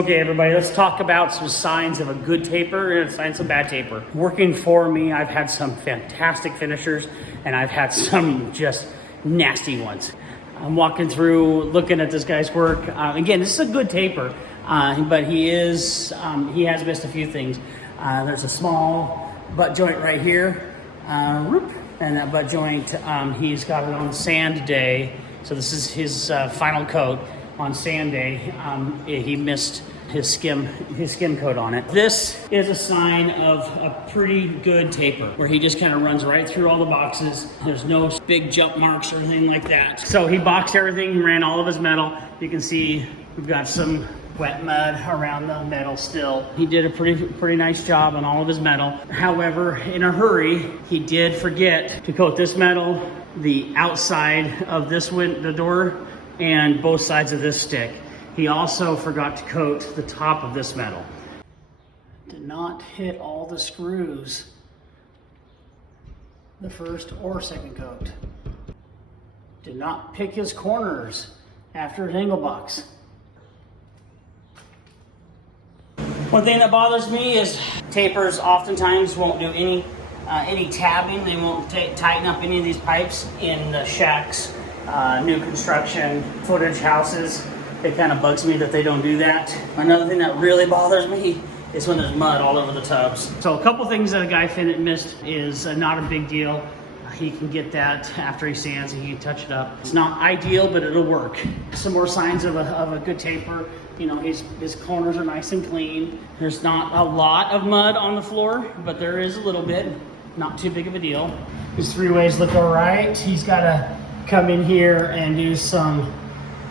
Okay, everybody, let's talk about some signs of a good taper and signs of bad taper. Working for me, I've had some fantastic finishers and I've had some just nasty ones. I'm walking through, looking at this guy's work. Again, this is a good taper, but he has missed a few things. There's a small butt joint right here, and that butt joint, he's got it on sand day. So this is his final coat. On sand day, he missed his skim coat on it. This is a sign of a pretty good taper where he just kind of runs right through all the boxes. There's no big jump marks or anything like that. So he boxed everything, he ran all of his metal. You can see we've got some wet mud around the metal still. He did a pretty nice job on all of his metal. However, in a hurry, he did forget to coat this metal, the outside of the door, and both sides of this stick. He also forgot to coat the top of this metal. Did not hit all the screws, the first or second coat. Did not pick his corners after his angle box. One thing that bothers me is tapers oftentimes won't do any tabbing. They won't tighten up any of these pipes in the shacks. New construction, footage houses, it kind of bugs me that they don't do that. Another thing that really bothers me is when there's mud all over the tubs. So a couple things that a guy missed is not a big deal. He can get that after he sands and he can touch it up. It's not ideal, but it'll work. Some more signs of a good taper. You know, his corners are nice and clean. There's not a lot of mud on the floor, but there is a little bit. Not too big of a deal. His three-ways look all right. He's got to come in here and do some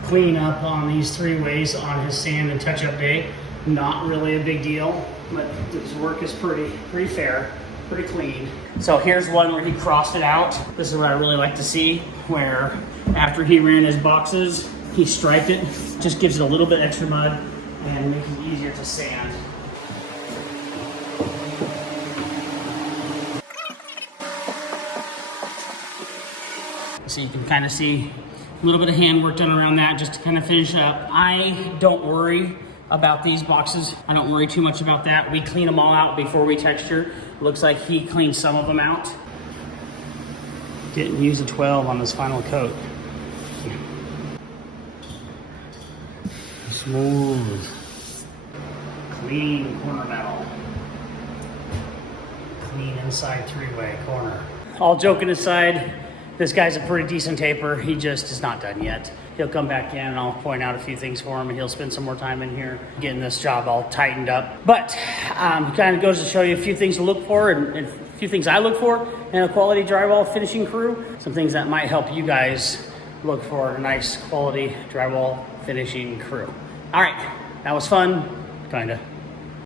cleanup on these three-ways on his sand and touch-up day. Not really a big deal, but his work is pretty fair, pretty clean. So here's one where he crossed it out. This is what I really like to see, where after he ran his boxes, he striped it. Just gives it a little bit extra mud and makes it easier to sand. So you can kind of see a little bit of handwork done around that just to kind of finish up. I don't worry about these boxes. I don't worry too much about that. We clean them all out before we texture. Looks like he cleaned some of them out. Didn't use a 12 on this final coat. Smooth, clean corner metal. Clean inside three-way corner. All joking aside, this guy's a pretty decent taper. He just is not done yet. He'll come back in and I'll point out a few things for him and he'll spend some more time in here getting this job all tightened up. But kind of goes to show you a few things to look for and a few things I look for in a quality drywall finishing crew. Some things that might help you guys look for a nice quality drywall finishing crew. All right, that was fun, kinda.